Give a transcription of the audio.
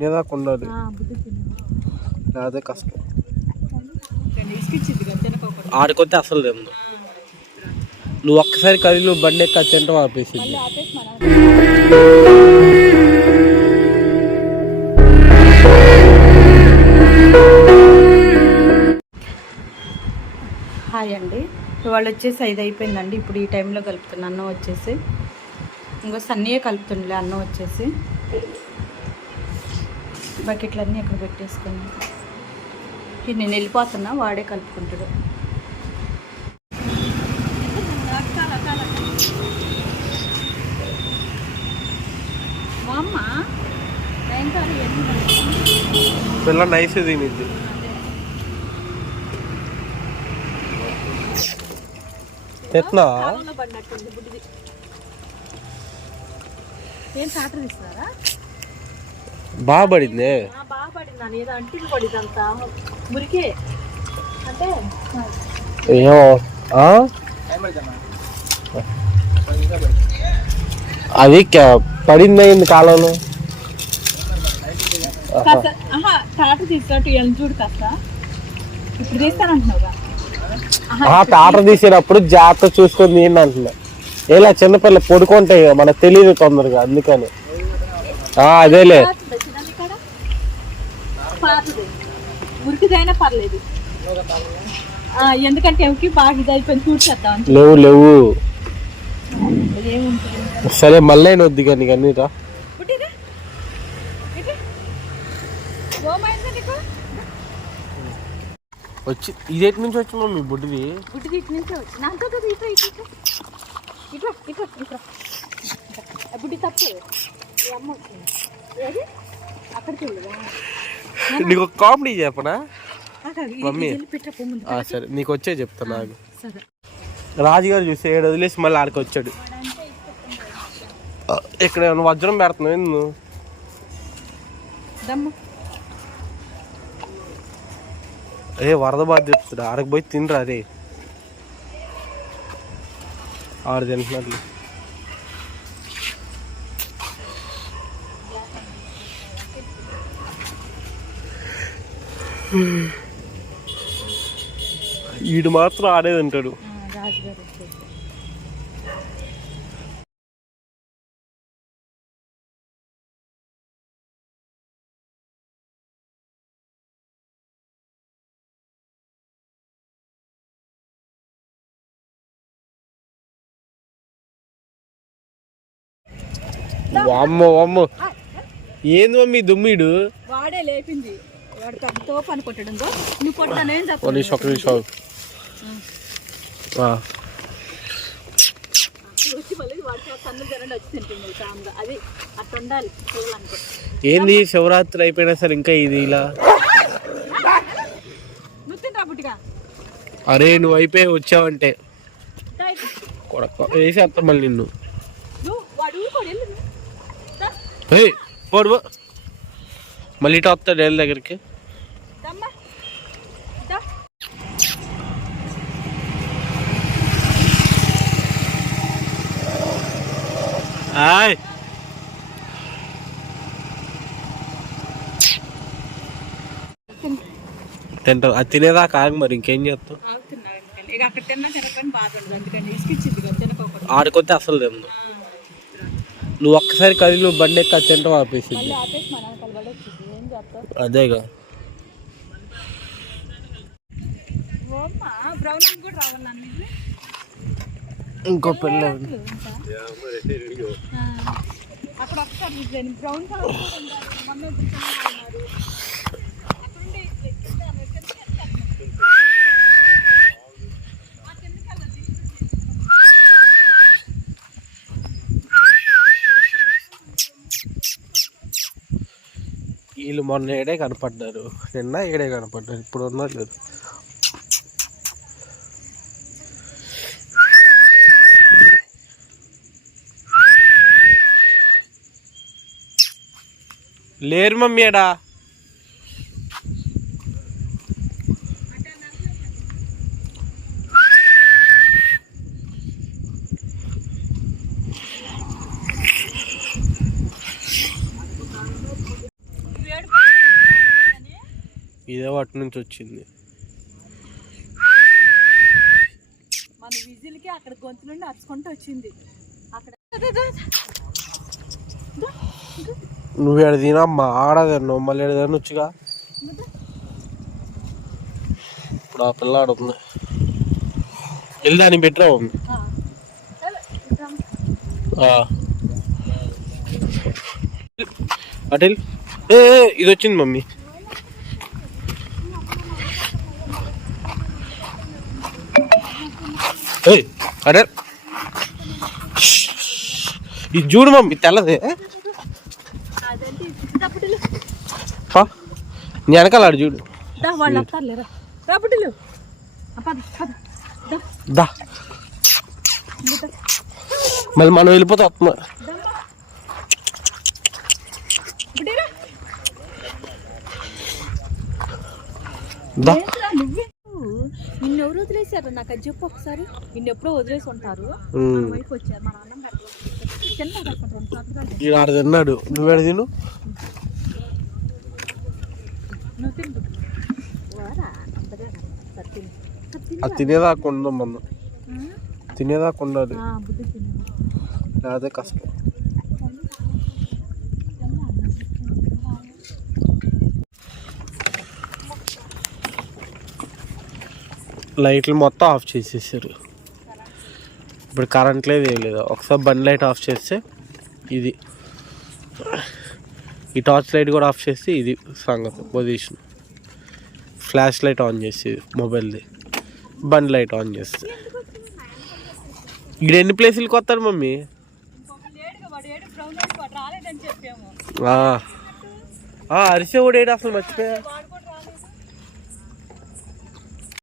తినేదాకా ఉండాలి, అదే కష్టం. ఆడికొస్తే అసలు తిందు. నువ్వు ఒక్కసారి కదిలి బండి ఎక్క తింటావు ఆపేసింది. హాయ్ అండి, ఇవాళ వచ్చేసి 5 అయిపోయిందండి. ఇప్పుడు ఈ టైంలో కలుపుతున్నా అన్నం వచ్చేసి. ఇంకో సన్నీయే కలుపుతుండలే అన్నం వచ్చేసి. బకెట్లన్నీ అక్కడ పెట్టేసుకుని నేను వెళ్ళిపోతున్నా, వాడే కలుపుకుంటాడు. పిల్ల నైస్ తినిద్ది. ఎట్లా బాగా పడింది, ఏమో అది పడింది అయింది కాలంలో. తాటర్ తీసేటప్పుడు జాగ్రత్త చూసుకొని తీయండి అంటున్నా. ఏలా చిన్నపిల్ల పడుకుంటాయి మనకు తెలియదు తొందరగా, అందుకని. అదేలే, ఉరికిదైనా పర్లేదు, ఎందుకంటే బాగా ఇది అయిపోయింది. చూసేద్దాం. లేవు లేవు, సరే మళ్ళీ వద్దు కానీ కానీ రా. వచ్చి ఇదేటి నుంచి వచ్చిన మీ బుడ్డిది ఇటు నుంచి వచ్చి బుడ్డి తప్పు అమ్మ వచ్చింది అక్కడికి వెళ్ళదా. నీకు ఒక కామెడీ చెప్పనా మమ్మీ? సరే నీకు వచ్చే చెప్తా. నాకు రాజుగారు చూసి 7 వదిలేసి మళ్ళీ ఆడికి వచ్చాడు. ఇక్కడ ఏమన్నా వజ్రం పెడుతున్నావు నువ్వు? వరద బాధ చెప్తాడు, ఆడకి పోయి తినరా. అదే ఆడు తింటున్నట్లు. ఈడు మాత్రం ఆడేది అంటాడు. అమ్మో అమ్మో, ఏంది మమ్మీ దుమ్మిడు? వాడే లేపింది, వాడు తోపు అనుకుంటాడు. నువ్వు కొట్టానేం ఏంది శివరాత్రి అయిపోయినా సరే ఇంకా ఇది ఇలా? అరే నువ్వు అయిపోయి వచ్చావంటే వేసేస్తా మళ్ళీ నిన్ను. పోడు మళ్ళీ ఇటు వస్తాడు ఏళ్ళ దగ్గరికి. తింటావు, అది తినేదాకా ఆగు. మరి ఇంకేం చేస్తావు? ఆడికొస్తే అసలు తిందు. నువ్వు ఒక్కసారి కదిలి బండి ఎక్క తింటావు ఆపేసింది. అదేగా ఇంకో పిల్ల వీళ్ళు మొన్న ఏడే కనపడ్డారు, నిన్న ఏడే కనపడ్డారు, ఇప్పుడు ఉన్నారు లేదు. లేరు మమ్మీ ఏడా. ఇదే వాటి నుంచి వచ్చింది. మన విజిల్కి అక్కడ గొంతు నుండి అరుచుకుంటూ వచ్చింది. అక్కడ నువ్వు ఎడ తినమ్మా, ఆడదన్ను మళ్ళీ ఎడ తినొచ్చుగా. ఇప్పుడు ఆ పిల్ల ఆడుతుంది, వెళ్ళి పెట్టరా అటెల్. ఇది వచ్చింది మమ్మీ. అటెల్ ఇది చూడు మమ్మీ, తెల్లదే. నీ వెనకాల చూడు. దా మళ్ళీ మనం వెళ్ళిపోతే వస్తున్నా. నిన్నెవరు వదిలేసారు నాకు అది చెప్పు ఒకసారి. నిన్నెప్పుడో వదిలేసి ఉంటారు. వచ్చారు మా నాన్న ఆడ తిన్నాడు, నువ్వేడ తిను. అది తినేదాకా ఉండదు, మనం తినేదాకా ఉండాలి, అదే కష్టం. లైట్లు మొత్తం ఆఫ్ చేసేసారు. ఇప్పుడు కరెంట్ లేదు, ఏం లేదు. ఒకసారి బండి లైట్ ఆఫ్ చేస్తే ఇది, ఈ టార్చ్ లైట్ కూడా ఆఫ్ చేస్తే ఇది సంగతి పొజిషన్. ఫ్లాష్ లైట్ ఆన్ చేసి మొబైల్ది, బండి లైట్ ఆన్ చేస్తే. ఇక్కడ ఎన్ని ప్లేసులకి వస్తాడు మమ్మీ? అరిసే కూడా ఏడు అసలు మర్చిపోయా.